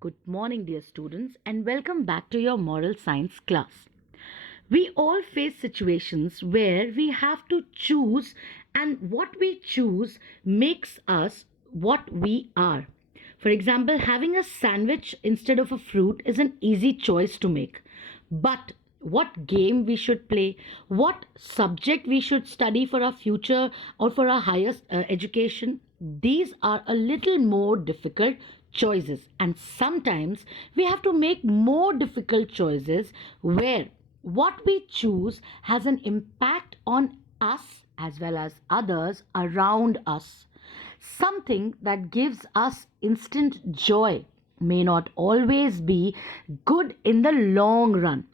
Good morning, dear students, and welcome back to your moral science class. We all face situations where we have to choose, and what we choose makes us what we are. For example, having a sandwich instead of a fruit is an easy choice to make. But what game we should play, what subject we should study for our future or for our higher education, these are a little more difficult choices. And sometimes we have to make more difficult choices where what we choose has an impact on us as well as others around us. Something that gives us instant joy may not always be good in the long run.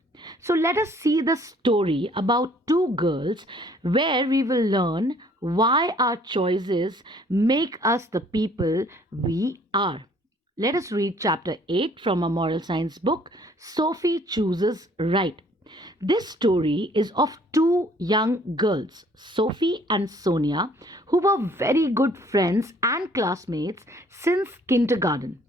So let us see the story about two girls where we will learn why our choices make us the people we are. Let us read chapter 8 from a moral science book, Sophie Chooses Right. This story is of two young girls, Sophie and Sonia, who were very good friends and classmates since kindergarten.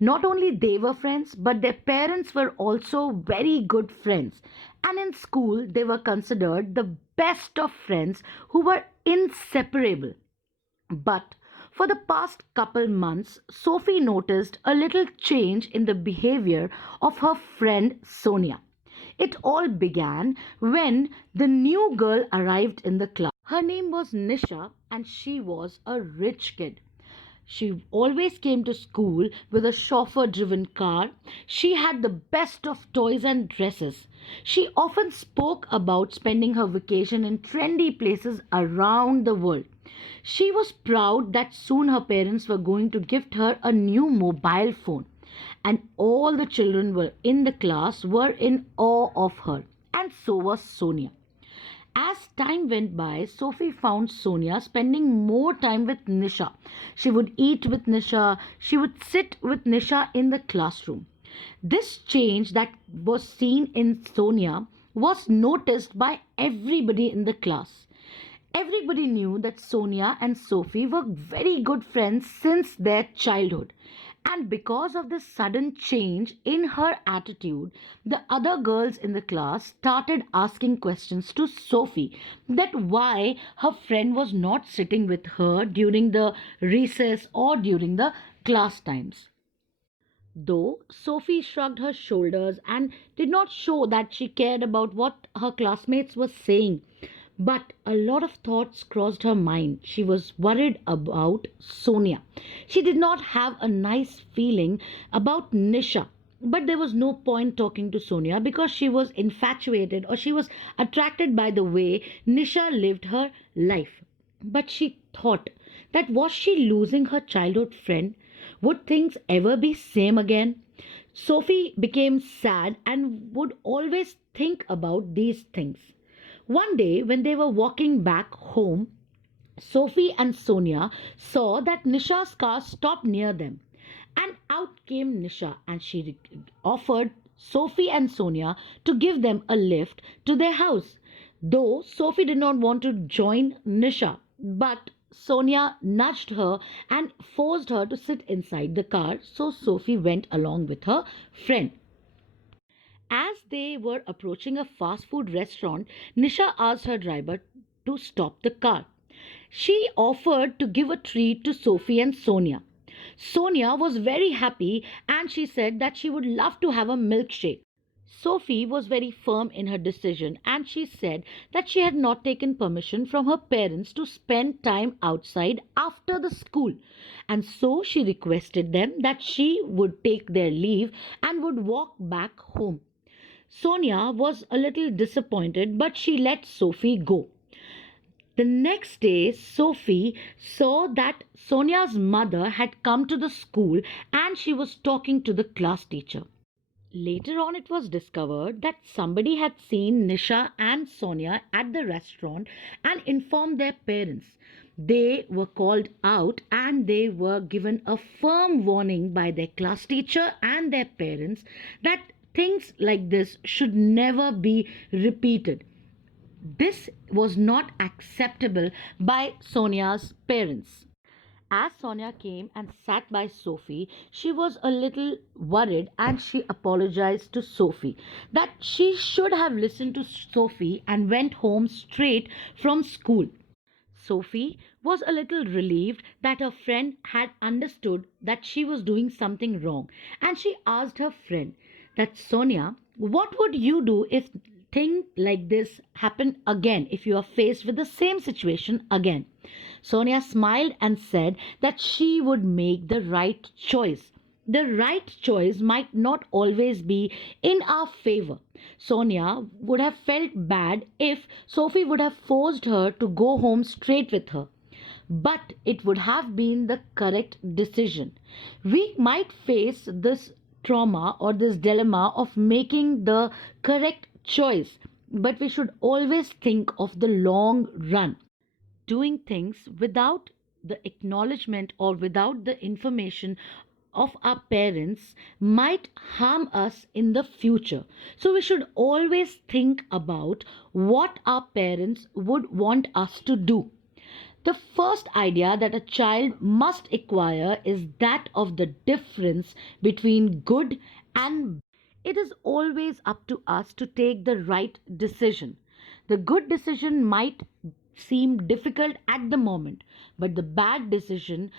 Not only they were friends, but their parents were also very good friends. And in school, they were considered the best of friends who were inseparable. But for the past couple months, Sophie noticed a little change in the behavior of her friend Sonia. It all began when the new girl arrived in the class. Her name was Nisha and she was a rich kid. She always came to school with a chauffeur driven car. She had the best of toys and dresses. She often spoke about spending her vacation in trendy places around the world. She was proud that soon her parents were going to gift her a new mobile phone. And all the children were in the class were in awe of her. And so was Sonia. As time went by, Sophie found Sonia spending more time with Nisha. She would eat with Nisha, she would sit with Nisha in the classroom. This change that was seen in Sonia was noticed by everybody in the class. Everybody knew that Sonia and Sophie were very good friends since their childhood. And because of this sudden change in her attitude, the other girls in the class started asking questions to Sophie that why her friend was not sitting with her during the recess or during the class times. Though Sophie shrugged her shoulders and did not show that she cared about what her classmates were saying, but a lot of thoughts crossed her mind. She was worried about Sonia. She did not have a nice feeling about Nisha. But there was no point talking to Sonia because she was infatuated or she was attracted by the way Nisha lived her life. But she thought that was she losing her childhood friend? Would things ever be same again? Sophie became sad and would always think about these things. One day, when they were walking back home, Sophie and Sonia saw that Nisha's car stopped near them. And out came Nisha and she offered Sophie and Sonia to give them a lift to their house. Though Sophie did not want to join Nisha, but Sonia nudged her and forced her to sit inside the car, so Sophie went along with her friend. As they were approaching a fast food restaurant, Nisha asked her driver to stop the car. She offered to give a treat to Sophie and Sonia. Sonia was very happy and she said that she would love to have a milkshake. Sophie was very firm in her decision and she said that she had not taken permission from her parents to spend time outside after the school. And so she requested them that she would take their leave and would walk back home. Sonia was a little disappointed, but she let Sophie go. The next day, Sophie saw that Sonia's mother had come to the school and she was talking to the class teacher. Later on, it was discovered that somebody had seen Nisha and Sonia at the restaurant and informed their parents. They were called out and they were given a firm warning by their class teacher and their parents that things like this should never be repeated. This was not acceptable by Sonia's parents. As Sonia came and sat by Sophie, she was a little worried and she apologized to Sophie that she should have listened to Sophie and went home straight from school. Sophie was a little relieved that her friend had understood that she was doing something wrong, and she asked her friend that Sonia, what would you do if thing like this happened again, if you are faced with the same situation again? Sonia smiled and said that she would make the right choice. The right choice might not always be in our favor. Sonia would have felt bad if Sophie would have forced her to go home straight with her. But it would have been the correct decision. We might face this trauma or this dilemma of making the correct choice, but we should always think of the long run. Doing things without the acknowledgement or without the information of our parents might harm us in the future. So we should always think about what our parents would want us to do. The first idea that a child must acquire is that of the difference between good and it is always up to us to take the right decision. The good decision might seem difficult at the moment, but the bad decision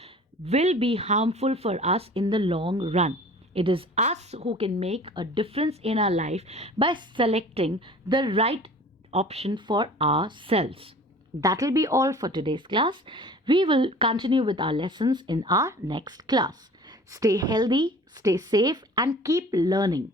will be harmful for us in the long run. It is us who can make a difference in our life by selecting the right option for ourselves. That will be all for today's class. We will continue with our lessons in our next class. Stay healthy, stay safe, and keep learning.